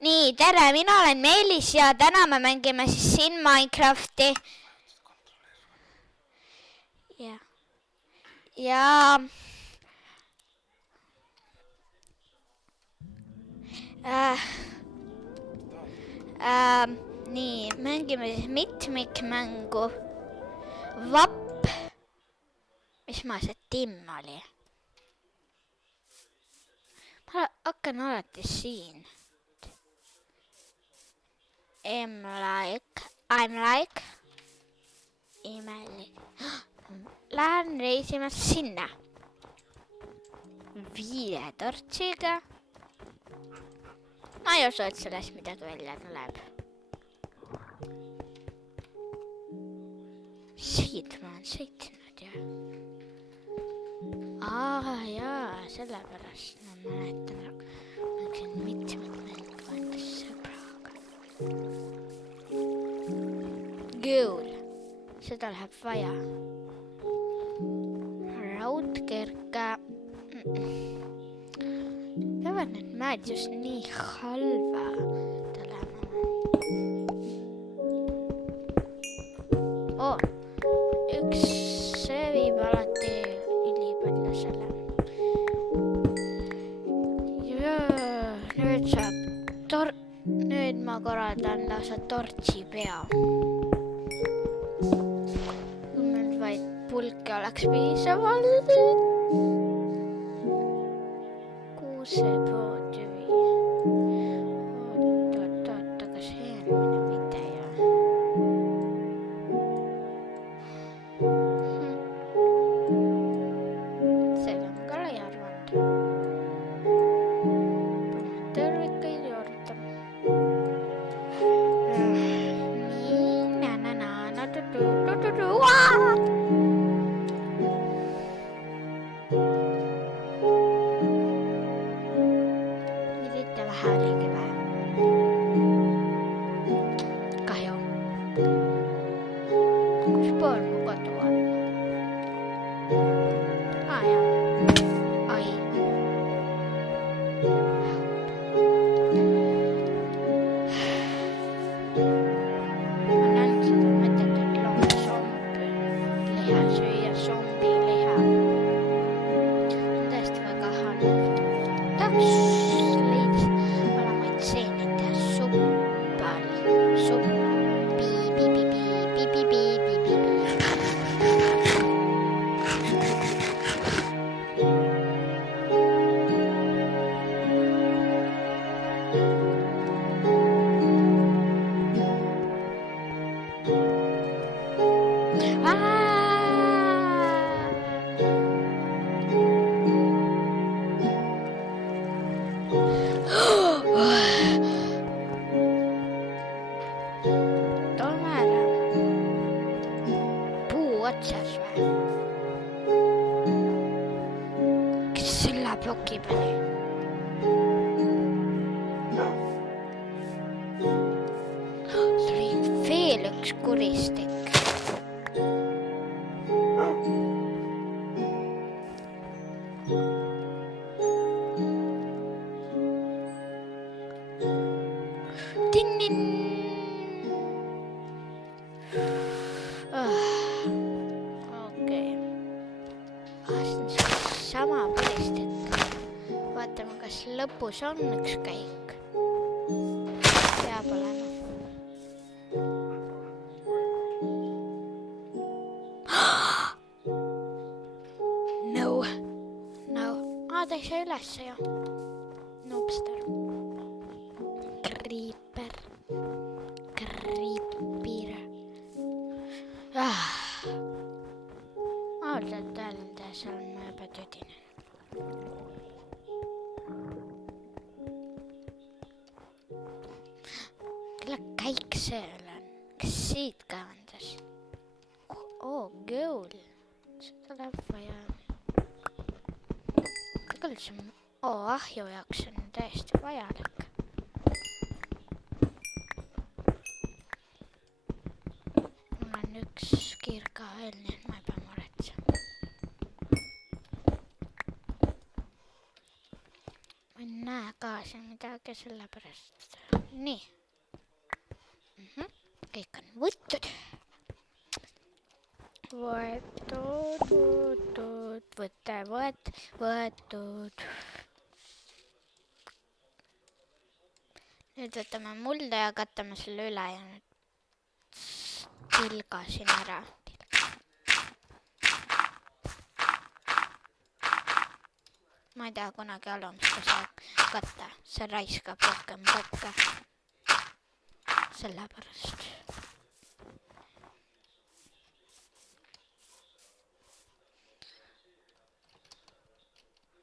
Nii, tere, mina olen Meelis ja täna me mängime siis siin Minecrafti. Ja nii, mängime siis mitmikmängu. Vapp. Mis ma see Tim oli? Ma hakkan alati siin. I'm like. Imelik. Lähen reisima sinna. 5 tortsiga. Ma ei usu, et sellest midagi välja tuleb. Siit ma olen sõitnud ja. Jaa, sellepärast ma mäletan. Ma läksin mitmikmängu enda sõbraga. Goal. Seda läheb vaja. Raudkerka. Peavad need mäed just nii halva tulema. Üks see viib alati ülipaljusele. Nüüd ma korraldan lausa tortsi pea. Kui meil vaid pulke oleks piisavalt. Kuusepootüvi. Oot, aga see on minu video. Selle on ka lai arvanud. Tervikaid juurde. Nii, otsas või? Kes selle ploki pani? See oli veel üks kuristik. Tinnin! Sama puristik. Vaatame, kas lõpus on üks käik. Peab olema. No. Ta ei saa ülesse ju. Noobster. Kriiper. Ausalt öelda, seal on juba tüdinen. Kelle käik see on? Kes siit kavandas? Goal. Seda läheb vaja. Tegelikult see ahju jaoks on täiesti vajalik. Mul on üks kirga veel, nii et ma ei pea muretsema. Ma ei näe ka kilkasin midagi sellepärast. Nii. Kõik on võttud. Võetud. Nüüd võtame mulda ja kattame selle üle ja nüüd kilgasin ära. Ma ei taha kunagi alumiste katta, see raiskab rohkem pakke. Sellepärast.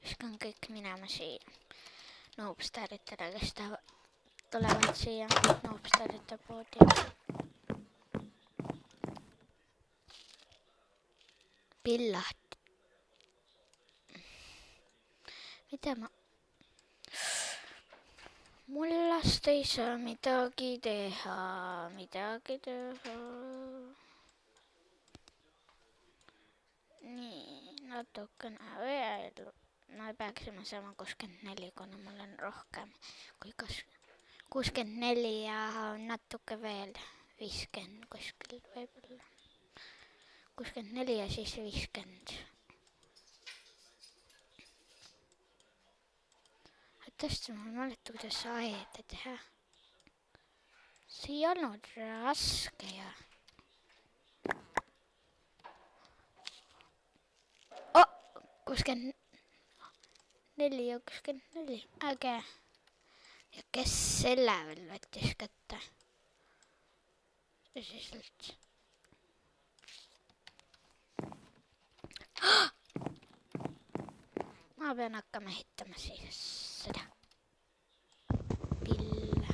Viskan kõik minema siia noobstaritele, kes tulevad siia noobstarite poodi. Pillat. Mida ma... Mullast ei saa midagi teha. Nii, natukene veel. Me peaksime saama 64, kuna mul on rohkem kui 64 ja natuke veel 50 kuskil võib-olla. 64 ja siis 50. Tõesti, ma ei mäleta, kuidas aeda teha. See ei olnud raske ja... 64 ja 64. Äge. Ja kes selle veel võttis kätte? Tõsiselt. Ma pean hakkama ehitama siis seda. Pilla.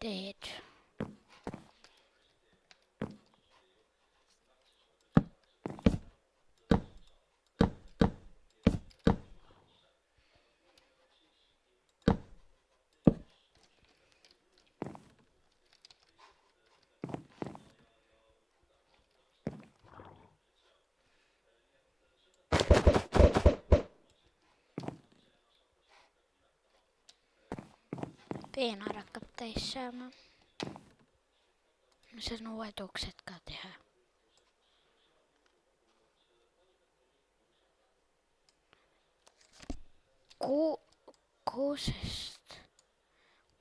Teed. Peenar hakkab täis saama. Ma saan uued uksed ka teha.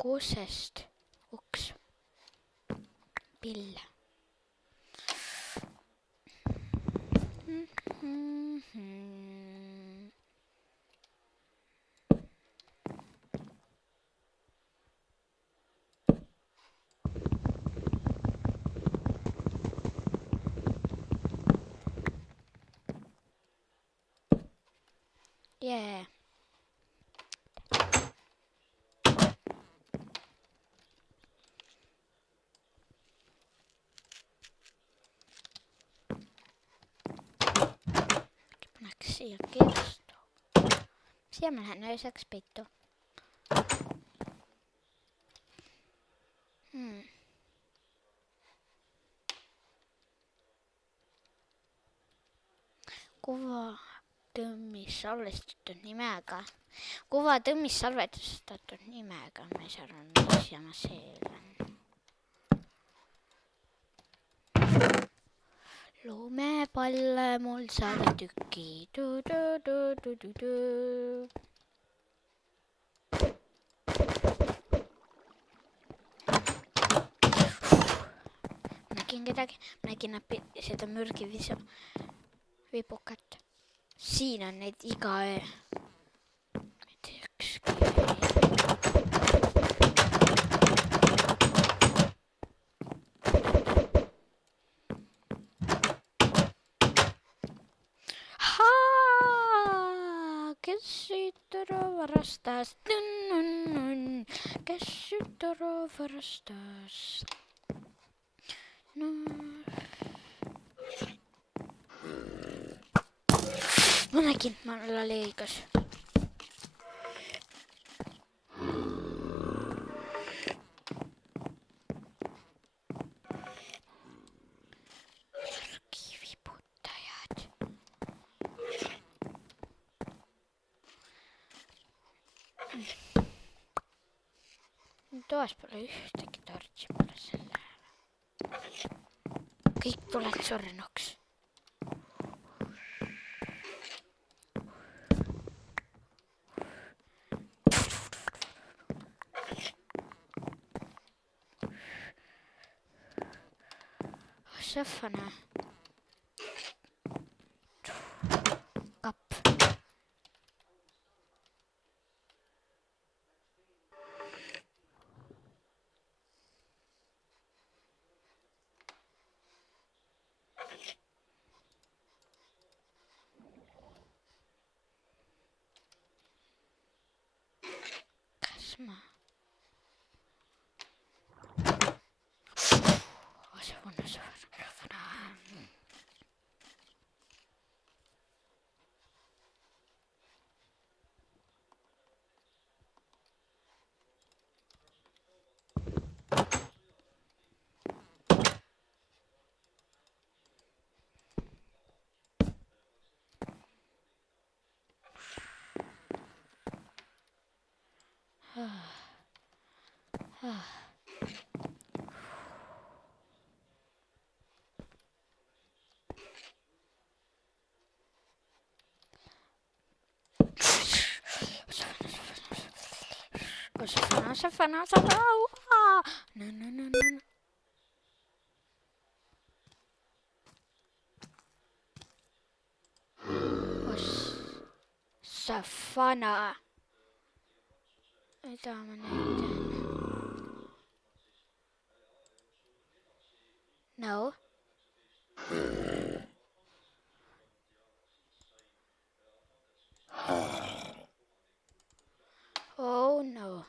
Kuusest uks. Pill. Yeah. Paneks siia kirstu. Siia ma lähen ööseks peitu. Kuva tõmmis salvestatud nimega. Kuva tõmmis salvestatud nimega. Ma ei saa aru, mis jama see on. Lumepalle mul 100 tükki. Nägin kedagi. Nägin seda mürgivisu vipukat. Siin on neid iga öö. Mitte ükski öö. Kes siit ära varastas? Kes siit ära varastas? No. Ma nägin, mul oli õigus. Kiviputajad. Toas pole ühtegi tortsi, pole selle. Kõik tuled surnuks. Safana. Kapp. Kas ma? Safana. Safana. No. Safana. Mida ma näitan? No. Oh no.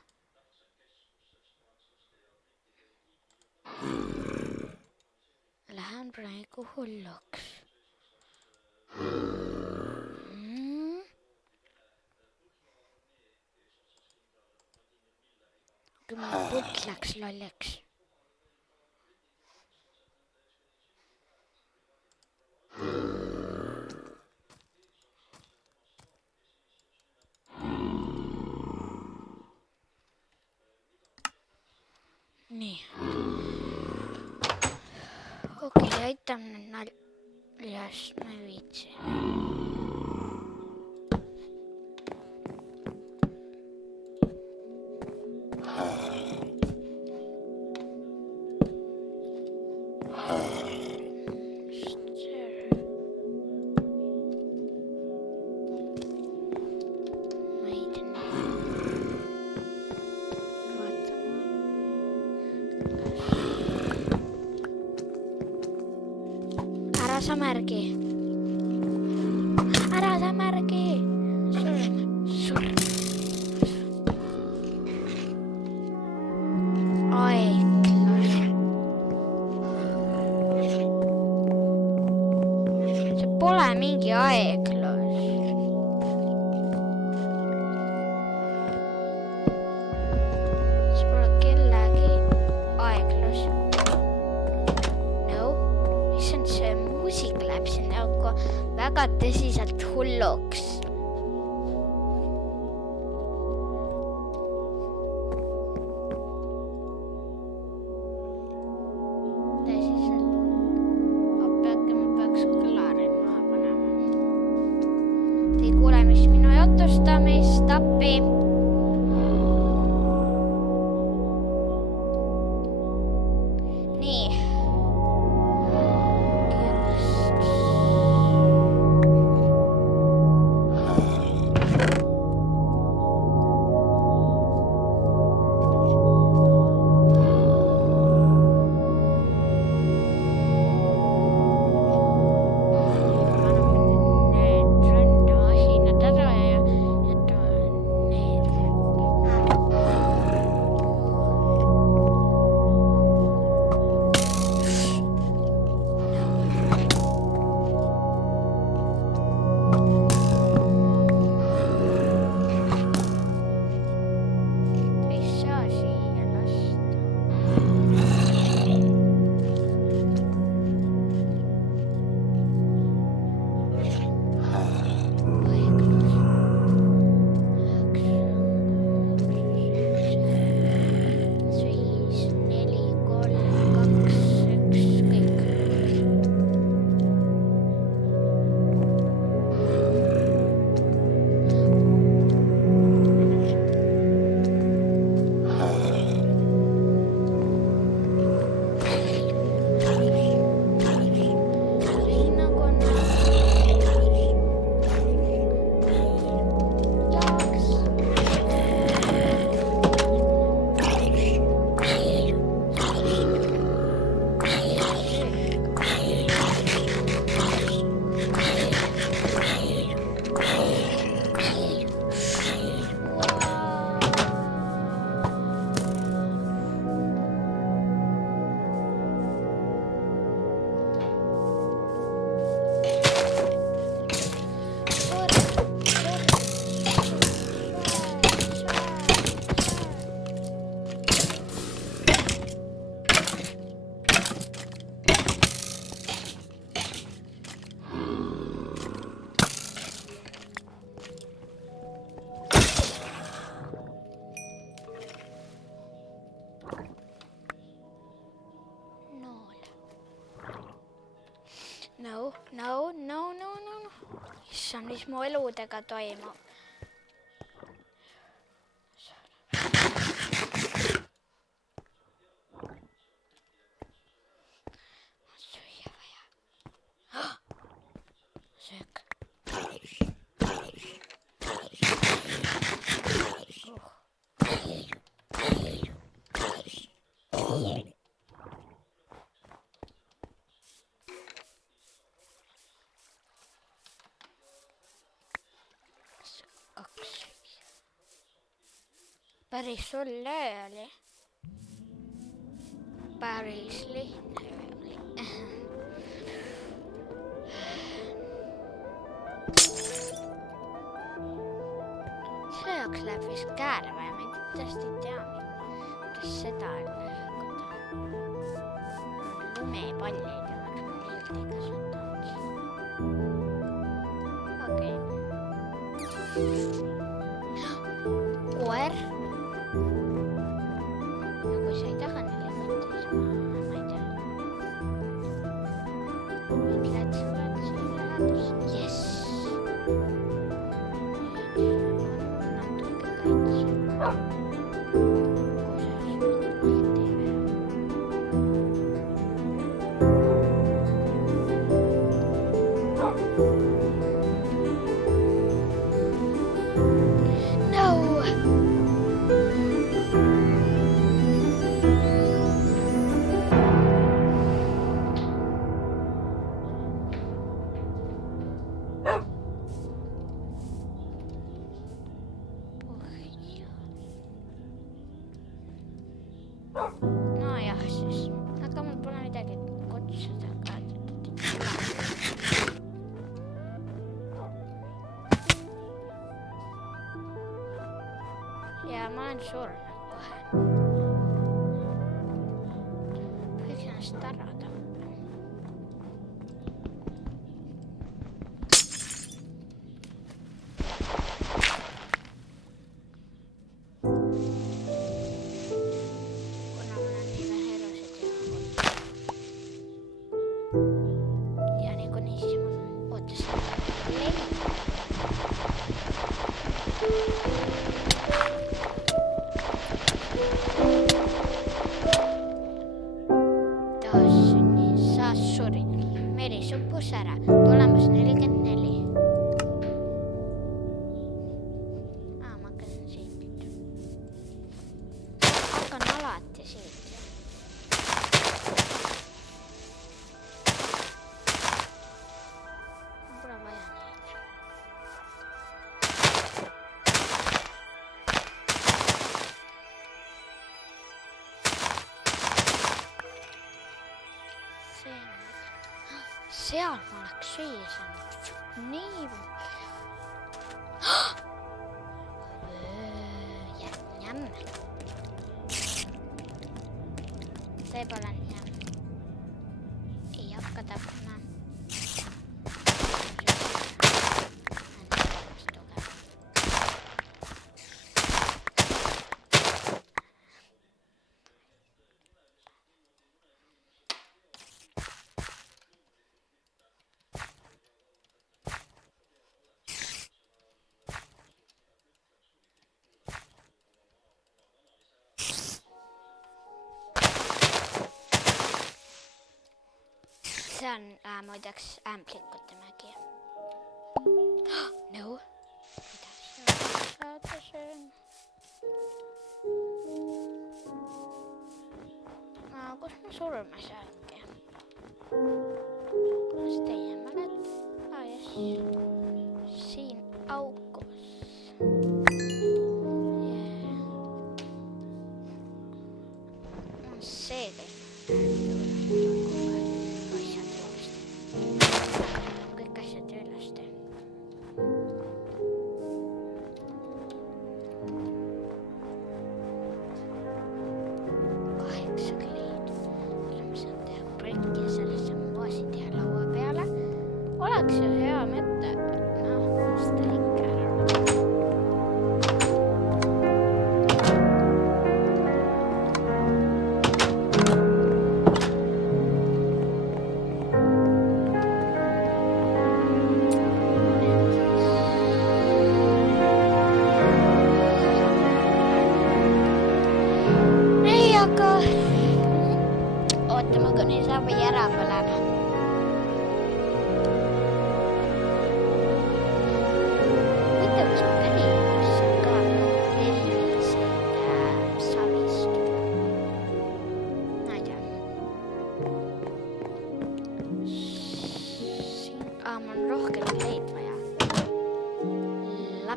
Lähen praegu hulluks. Kui mul putt läks lolliks. Nii. Okei, aitan nüüd naljast, ma ei viitsi. Ära sa märgi. Surm. Aeglas. See pole mingi aeglas. See pole kellegi aeglas. See muusik läheb siin nagu väga tõsiselt hulluks. Tõsiselt. Appi, ma peaks kõlari maha panema. Te ei kuule, mis minu jutustamist, appi. Nii. Need vaatan, mis mu eludega toimub. Süüa vaja. Söök. Päris sul oli. Päris lihtne oli. See jaoks läheb vist käele vaja, ma tõesti ei tea, kuidas seda lõigata. Lumepallid oleks mul hildi kasvatanud. Okei. Koer. Ja kui sa ei taha neile võtta, siis ma ei tea. Ütled, sa oled siin lähedus. Yes! Natuke kaitse. Nojah, siis. Aga mul pole midagi kutsuda ka. Ja ma olen surnud kohe. Võiks ennast ära tappa. Meri suppus ära, tulemus 44. Ma hakkan siit. Hakkan alati siit. Pole vaja neid. Seal ma oleks süüa saanud. Nii. Jänn. See pole nii. Ei hakka tapma. See on muideks ämblikute mägi. No. Mida saada söön? Kus ma surma saangi? Kas teie mäletate? Yes. Siin aukus. On see kõik. Kaheksa kleid. Mida ma saan teha?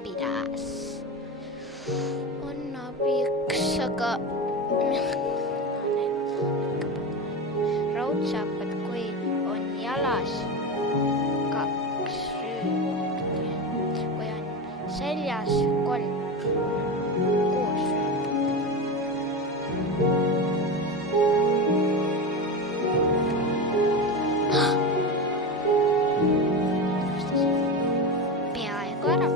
pidas. On abiks, aga raudsaapad, kui on jalas 2 rüütli, kui on seljas 3, 6 peaaegu ära.